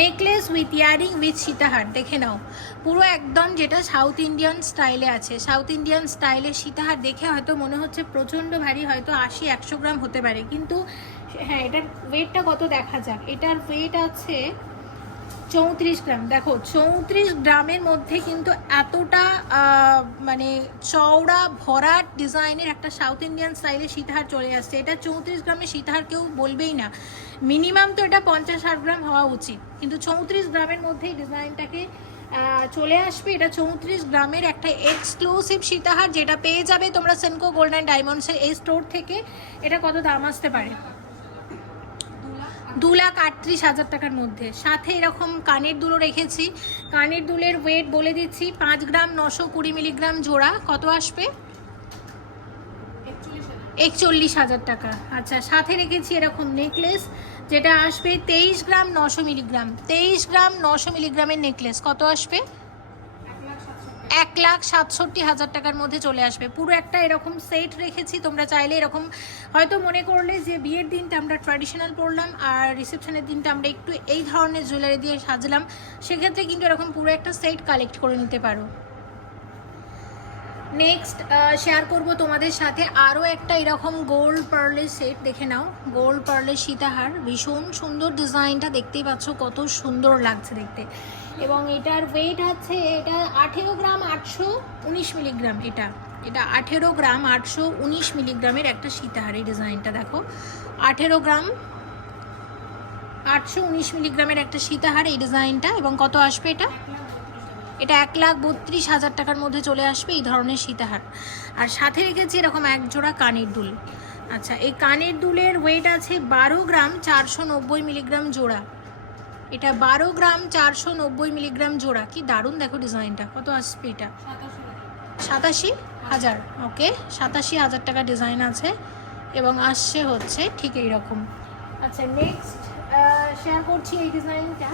নেকলেস উইথ ইয়ারিং উইথ সীতাহার। দেখে নাও, পুরো একদম যেটা সাউথ ইন্ডিয়ান স্টাইলে আছে। সাউথ ইন্ডিয়ান স্টাইলে সীতাহার দেখে হয়তো মনে হচ্ছে প্রচণ্ড ভারী, হয়তো 80-100 গ্রাম হতে পারে, কিন্তু হ্যাঁ, এটার ওয়েটটা কত দেখা যাক। এটার ওয়েট আছে 34 গ্রাম। দেখো 34 গ্রামের মধ্যে কিন্তু এতটা মানে চওড়া ভরাট ডিজাইনের একটা সাউথ ইন্ডিয়ান স্টাইলে সীতাহার চলে আসছে। এটা 34 গ্রামের সীতাহার কেউ বলবেই না। মিনিমাম তো এটা 50-60 গ্রাম হওয়া উচিত, কিন্তু 34 গ্রামের মধ্যেই ডিজাইনটাকে চলে আসবে। এটা 34 গ্রামের একটা এক্সক্লুসিভ সীতাহার, যেটা পেয়ে যাবে তোমরা সেনকো গোল্ডেন ডায়মন্ডসের এই স্টোর থেকে। এটা কত দাম আসতে পারে? 2,38,000 টাকার মধ্যে। সাথে এরকম কানের দুলও রেখেছি। কানের দুলের ওয়েট বলে দিচ্ছি, 5 গ্রাম 920 মিলিগ্রাম জোড়া। কত আসবে? 41,000 টাকা। আচ্ছা, সাথে রেখেছি এরকম নেকলেস, যেটা আসবে 23 গ্রাম 900 মিলিগ্রাম। 23 গ্রাম 900 মিলিগ্রামের নেকলেস কত আসবে? 1,67,000 টাকার মধ্যে চলে আসবে। পুরো একটা এরকম সেট রেখেছি, তোমরা চাইলে এরকম হয়তো মনে করলে যে বিয়ের দিনটা আমরা ট্র্যাডিশনাল পরলাম আর রিসেপশনের দিনটা আমরা একটু এই ধরনের জুয়েলারি দিয়ে সাজলাম, সেক্ষেত্রে কিন্তু এরকম পুরো একটা সেট কালেক্ট করে নিতে পারো। নেক্সট শেয়ার করব তোমাদের সাথে আরও একটা এরকম গোল্ড পার্লের সেট। দেখে নাও, গোল্ড পার্লের সীতাহার, ভীষণ সুন্দর ডিজাইনটা, দেখতেই পাচ্ছ কত সুন্দর লাগছে দেখতে। এবং এটার ওয়েট আছে, এটা 18 গ্রাম 819 মিলিগ্রাম। এটা 18 গ্রাম 819 মিলিগ্রামের একটা সীতাহার। এই ডিজাইনটা দেখো, 18 গ্রাম 819 মিলিগ্রামের একটা সীতাহার এই ডিজাইনটা। এবং কত আসবে এটা? এটা 1,32,000 টাকার মধ্যে চলে আসবে এই ধরনের সীতাহার। আর সাথে রেখেছি এরকম এক জোড়া কানের দুল। আচ্ছা, এই কানের দুলের ওয়েট আছে 12 গ্রাম 490 মিলিগ্রাম জোড়া। এটা 12 গ্রাম 490 মিলিগ্রাম জোড়া। কি দারুণ দেখো ডিজাইনটা। কত আসবে এটা? 87,000। ওকে, 87,000 টাকা ডিজাইন আছে এবং আসছে হচ্ছে ঠিক এইরকম। আচ্ছা, নেক্সট শেয়ার করছি এই ডিজাইনটা।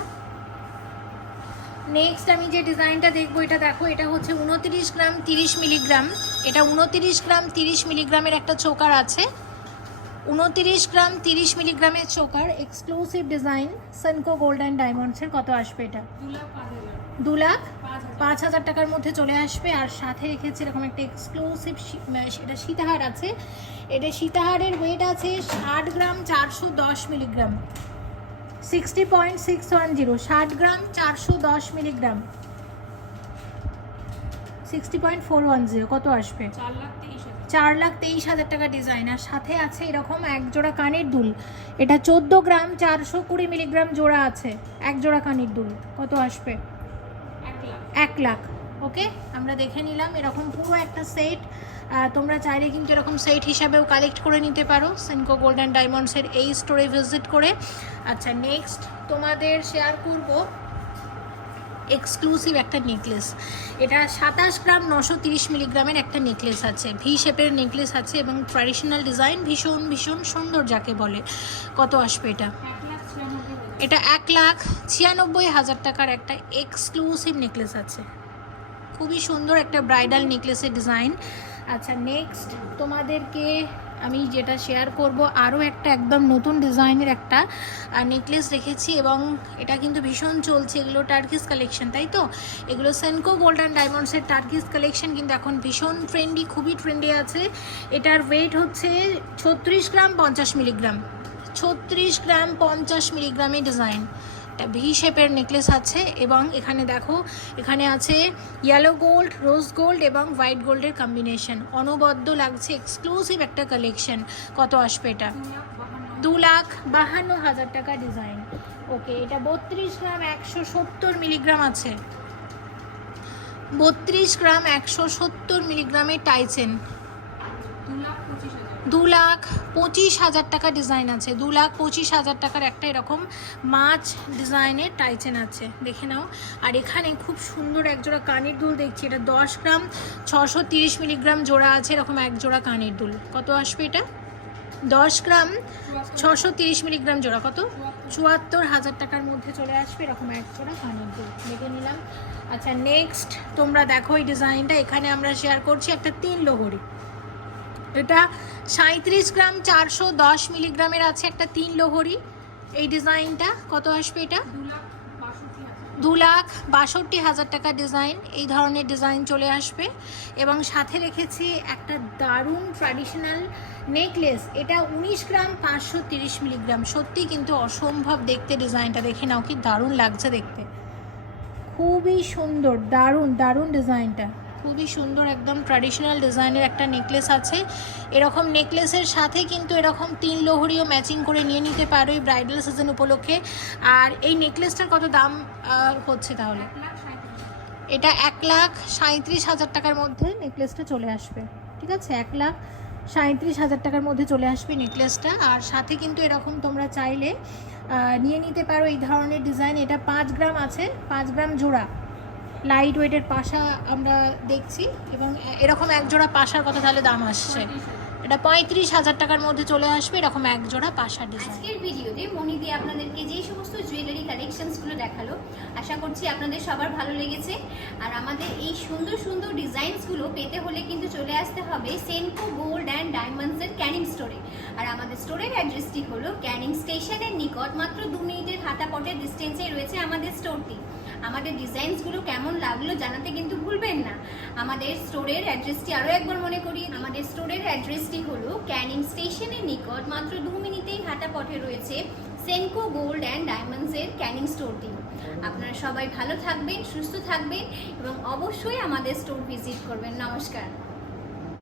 নেক্সট আমি যে ডিজাইনটা দেখবো, এটা দেখো, এটা হচ্ছে 29 গ্রাম 30 মিলিগ্রাম। এটা 29 গ্রাম 30 মিলিগ্রামের একটা চোকার আছে। 29 গ্রাম 30 মিলিগ্রামের choker, exclusive design, Senco gold and ডায়মন্ডসের। কত আসবে এটা? 2,05,000 টাকার মধ্যে চলে আসবে। আর সাথে রেখেছি এরকম একটা এক্সক্লুসিভ এটা সীতাহার আছে। এটা সীতাহারের ওয়েট আছে 60 গ্রাম 410 মিলিগ্রাম। 60.610, 60 গ্রাম 410 মিলিগ্রাম, 60.410। কত আসবে? 4,23,000 টাকা ডিজাইন। আর সাথে আছে এরকম এক জোড়া কানের দুল। এটা 14 গ্রাম 420 মিলিগ্রাম জোড়া আছে এক জোড়া কানের দুল। কত আসবে? 1 লাখ। ওকে, আমরা দেখে নিলাম এরকম পুরো একটা সেট। তোমরা চাইলে কিন্তু এরকম সেট হিসাবেও কালেক্ট করে নিতে পারো সেনকো গোল্ড অ্যান্ড ডায়মন্ডসের এই স্টোরে ভিজিট করে। আচ্ছা, নেক্সট তোমাদের শেয়ার করব এক্সক্লুসিভ একটা নেকলেস। এটা 27 গ্রাম 930 মিলিগ্রামের একটা নেকলেস আছে, ভি শেপের নেকলেস আছে এবং ট্র্যাডিশনাল ডিজাইন, ভীষণ ভীষণ সুন্দর যাকে বলে। কত আসবে এটা? এটা 1,96,000 টাকার একটা এক্সক্লুসিভ নেকলেস আছে, খুবই সুন্দর একটা ব্রাইডাল নেকলেসের ডিজাইন। আচ্ছা, নেক্সট তোমাদেরকে আমি যেটা শেয়ার করব, আরও একটা একদম নতুন ডিজাইনের একটা নেকলেস রেখেছি এবং এটা কিন্তু ভীষণ চলছে। এগুলো টার্কিস কালেকশন, তাই তো? এগুলো সেনকো গোল্ড অ্যান্ড ডায়মন্ডসের টার্কিস কালেকশন, কিন্তু এখন ভীষণ ট্রেন্ডি, খুবই ট্রেন্ডি আছে। এটার ওয়েট হচ্ছে 36 গ্রাম 50 মিলিগ্রাম। 36 গ্রাম 50 মিলিগ্রামের ডিজাইন। একটা ভি শেপের নেকলেস আছে এবং এখানে দেখো, এখানে আছে ইয়েলো গোল্ড, রোজ গোল্ড এবং হোয়াইট গোল্ডের কম্বিনেশন। অনবদ্য লাগছে, এক্সক্লুসিভ একটা কালেকশন। কত আসবে এটা? 2,52,000 টাকা ডিজাইন। ওকে, এটা 32 গ্রাম 170 মিলিগ্রাম আছে। 32 গ্রাম 170 মিলিগ্রামের টাইচেন। 2,25,000 টাকা ডিজাইন আছে। 2,25,000 টাকার একটা এরকম মাছ ডিজাইনের টাইচেন আছে, দেখে নাও। আর এখানে খুব সুন্দর একজোড়া কানের দুল দেখছি। এটা 10 গ্রাম 630 মিলিগ্রাম জোড়া আছে এরকম এক জোড়া কানের দুল। কত আসবে এটা? 10 গ্রাম 630 মিলিগ্রাম জোড়া। কত? 74,000 টাকার মধ্যে চলে আসবে এরকম এক জোড়া কানের দুল। দেখে নিলাম। আচ্ছা, নেক্সট তোমরা দেখো এই ডিজাইনটা। এখানে আমরা শেয়ার করছি একটা 3 লহরি। এটা 37 গ্রাম 410 মিলিগ্রামের আছে একটা 3 লহরি। এই ডিজাইনটা কত আসবে? এটা 2,62,000 টাকা ডিজাইন। এই ধরনের ডিজাইন চলে আসবে এবং সাথে রেখেছি একটা দারুণ ট্র্যাডিশনাল নেকলেস। এটা 19 গ্রাম 530 মিলিগ্রাম। সত্যি কিন্তু অসম্ভব দেখতে ডিজাইনটা, দেখে নাও কি দারুণ লাগছে দেখতে, খুবই সুন্দর, দারুণ দারুণ ডিজাইনটা, খুবই সুন্দর একদম ট্র্যাডিশনাল ডিজাইনের একটা নেকলেস আছে। এরকম নেকলেসের সাথে কিন্তু এরকম 3 লহরিও ম্যাচিং করে নিয়ে নিতে পারো এই ব্রাইডাল সিজন উপলক্ষে। আর এই নেকলেসটার কত দাম হচ্ছে তাহলে? এটা 1,37,000 টাকার মধ্যে নেকলেসটা চলে আসবে। ঠিক আছে, 1,37,000 টাকার মধ্যে চলে আসবে নেকলেসটা। আর সাথে কিন্তু এরকম তোমরা চাইলে নিয়ে নিতে পারো এই ধরনের ডিজাইন। এটা 5 গ্রাম আছে, 5 গ্রাম জোড়া লাইট ওয়েটের পাশা আমরা দেখছি এবং এরকম এক জোড়া পাশার কত তাহলে দাম আসছে? এটা 35,000 টাকার মধ্যে চলে আসবে এরকম এক জোড়া পাশা ডিজাইন। আজকের ভিডিওতে মনিদি আপনাদেরকে যেই সমস্ত জুয়েলারি কালেকশনসগুলো দেখালো, আশা করছি আপনাদের সবার ভালো লেগেছে। আর আমাদের এই সুন্দর সুন্দর ডিজাইনসগুলো পেতে হলে কিন্তু চলে আসতে হবে সেনকো গোল্ড অ্যান্ড ডায়মন্ডসের ক্যানিং স্টোরে। আর আমাদের স্টোরের অ্যাড্রেসটি হলো ক্যানিং স্টেশনের নিকট, মাত্র 2 মিনিটের হাঁটা পথের ডিস্টেন্সে রয়েছে আমাদের স্টোরটি। আমাদের ডিজাইনসগুলো কেমন লাগলো জানাতে কিন্তু ভুলবেন না। আমাদের স্টোরের অ্যাড্রেসটি আরও একবার মনে করি, আমাদের স্টোরের অ্যাড্রেসটি হলো ক্যানিং স্টেশনের নিকট, মাত্র 2 মিনিটেই হাঁটা পথে রয়েছে সেনকো গোল্ড অ্যান্ড ডায়মন্ডসের ক্যানিং স্টোরটি। আপনারা সবাই ভালো থাকবেন, সুস্থ থাকবেন এবং অবশ্যই আমাদের স্টোর ভিজিট করবেন। নমস্কার।